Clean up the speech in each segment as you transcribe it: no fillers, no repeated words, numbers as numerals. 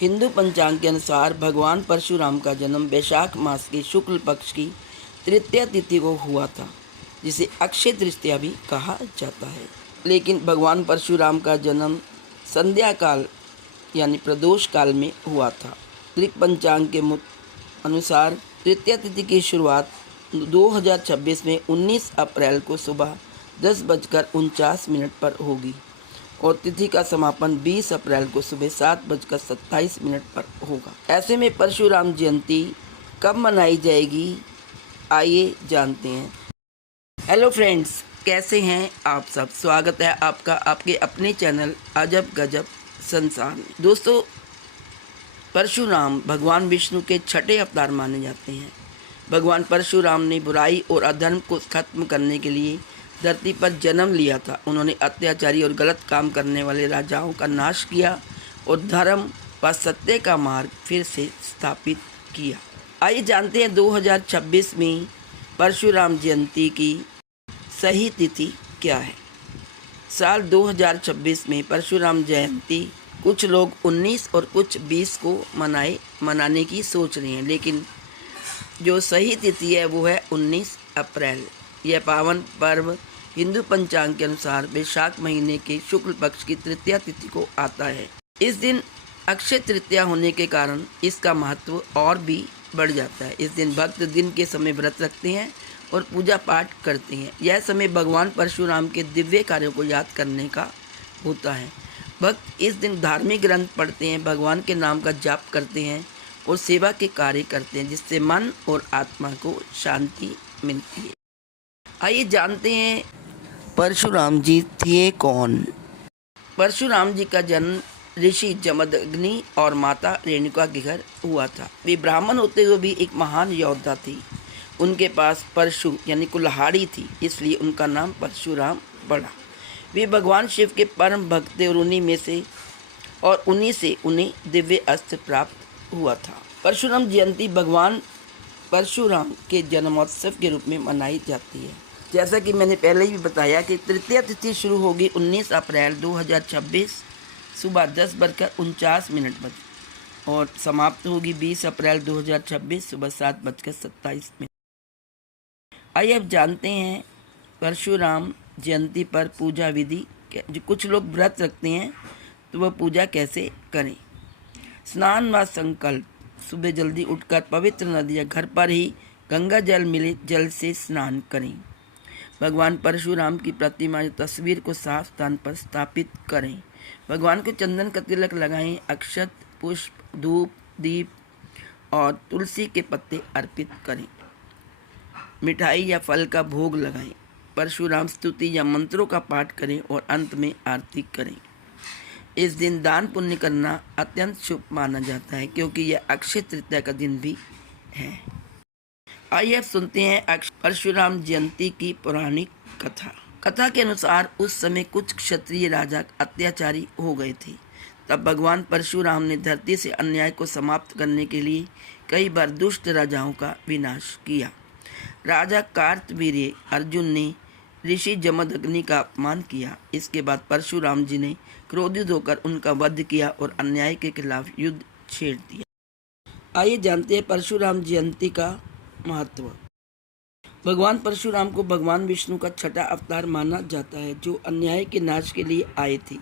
हिंदू पंचांग के अनुसार भगवान परशुराम का जन्म वैशाख मास के शुक्ल पक्ष की तृतीया तिथि को हुआ था, जिसे अक्षय तृतीया भी कहा जाता है। लेकिन भगवान परशुराम का जन्म संध्या काल यानी प्रदोष काल में हुआ था। ग्रीक पंचांग के अनुसार तृतीया तिथि की शुरुआत 2026 में 19 अप्रैल को सुबह 10:49 पर होगी और तिथि का समापन 20 अप्रैल को सुबह 7:27 पर होगा। ऐसे में परशुराम जयंती कब मनाई जाएगी, आइए जानते हैं। हेलो फ्रेंड्स, कैसे हैं आप सब। स्वागत है आपका आपके अपने चैनल अजब गजब संसार में। दोस्तों, परशुराम भगवान विष्णु के छठे अवतार माने जाते हैं। भगवान परशुराम ने बुराई और अधर्म को खत्म करने के लिए धरती पर जन्म लिया था। उन्होंने अत्याचारी और गलत काम करने वाले राजाओं का नाश किया और धर्म व सत्य का मार्ग फिर से स्थापित किया। आइए जानते हैं 2026 में परशुराम जयंती की सही तिथि क्या है। साल 2026 में परशुराम जयंती कुछ लोग 19 और कुछ 20 को मनाने की सोच रहे हैं, लेकिन जो सही तिथि है वो है 19 अप्रैल। यह पावन पर्व हिंदू पंचांग के अनुसार वैशाख महीने के शुक्ल पक्ष की तृतीया तिथि को आता है। इस दिन अक्षय तृतीया होने के कारण इसका महत्व और भी बढ़ जाता है। इस दिन भक्त दिन के समय व्रत रखते हैं और पूजा पाठ करते हैं। यह समय भगवान परशुराम के दिव्य कार्यों को याद करने का होता है। भक्त इस दिन धार्मिक ग्रंथ पढ़ते हैं, भगवान के नाम का जाप करते हैं और सेवा के कार्य करते हैं, जिससे मन और आत्मा को शांति मिलती है। आइए जानते हैं परशुराम जी थे कौन। परशुराम जी का जन्म ऋषि जमदग्नि और माता रेणुका के घर हुआ था। वे ब्राह्मण होते हुए भी एक महान योद्धा थी। उनके पास परशु यानी कुल्हाड़ी थी, इसलिए उनका नाम परशुराम पड़ा। वे भगवान शिव के परम भक्त थे और उन्हीं से उन्हें दिव्य अस्त्र प्राप्त हुआ था। परशुराम जयंती भगवान परशुराम के जन्मोत्सव के रूप में मनाई जाती है। जैसा कि मैंने पहले ही बताया कि तृतीया तिथि शुरू होगी 19 अप्रैल 2026 सुबह 10:49 पर और समाप्त होगी 20 अप्रैल 2026 सुबह 7:27। आइए अब जानते हैं परशुराम जयंती पर पूजा विधि। जो कुछ लोग व्रत रखते हैं तो वह पूजा कैसे करें। स्नान व संकल्प। सुबह जल्दी उठकर पवित्र नदी या घर पर ही गंगा जल मिले जल से स्नान करें। भगवान परशुराम की प्रतिमा या तस्वीर को साफ स्थान पर स्थापित करें। भगवान को चंदन का तिलक लगाएं। अक्षत, पुष्प, धूप, दीप और तुलसी के पत्ते अर्पित करें। मिठाई या फल का भोग लगाएं। परशुराम स्तुति या मंत्रों का पाठ करें और अंत में आरती करें। इस दिन दान पुण्य करना अत्यंत शुभ माना जाता है, क्योंकि यह अक्षय तृतीया का दिन भी है। आइए अब सुनते हैं परशुराम जयंती की पौराणिक कथा के अनुसार उस समय कुछ क्षत्रिय राजा अत्याचारी हो गए थे। तब भगवान परशुराम ने धरती से अन्याय को समाप्त करने के लिए कई बार दुष्ट राजाओं का विनाश किया। राजा कार्तवीर्य अर्जुन ने ऋषि जमदग्नि का अपमान किया। इसके बाद परशुराम जी ने क्रोधित होकर उनका वध किया और अन्याय के खिलाफ युद्ध छेड़ दिया। आइए जानते हैं परशुराम जयंती का महत्व। भगवान परशुराम को भगवान विष्णु का छठा अवतार माना जाता है, जो अन्याय के नाश के लिए आए थे।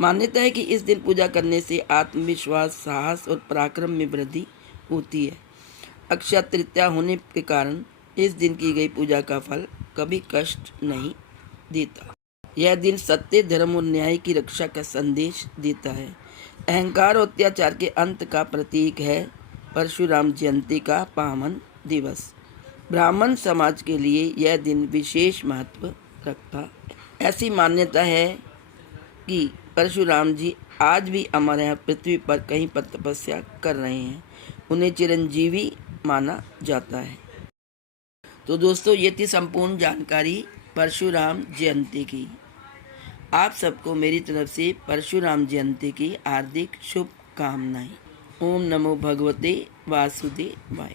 मान्यता है कि इस दिन पूजा करने से आत्मविश्वास, साहस और पराक्रम में वृद्धि होती है। अक्षय तृतीया होने के कारण इस दिन की गई पूजा का फल कभी कष्ट नहीं देता। यह दिन सत्य, धर्म और न्याय की रक्षा का संदेश देता है। अहंकार और अत्याचार के अंत का प्रतीक है। परशुराम जयंती का पावन दिवस ब्राह्मण समाज के लिए यह दिन विशेष महत्व रखता है। ऐसी मान्यता है कि परशुराम जी आज भी हमारे यहाँ पृथ्वी पर कहीं पर तपस्या कर रहे हैं। उन्हें चिरंजीवी माना जाता है। तो दोस्तों, ये थी संपूर्ण जानकारी परशुराम जयंती की। आप सबको मेरी तरफ से परशुराम जयंती की हार्दिक शुभकामनाएं। ओम नमो भगवते वासुदेवाय।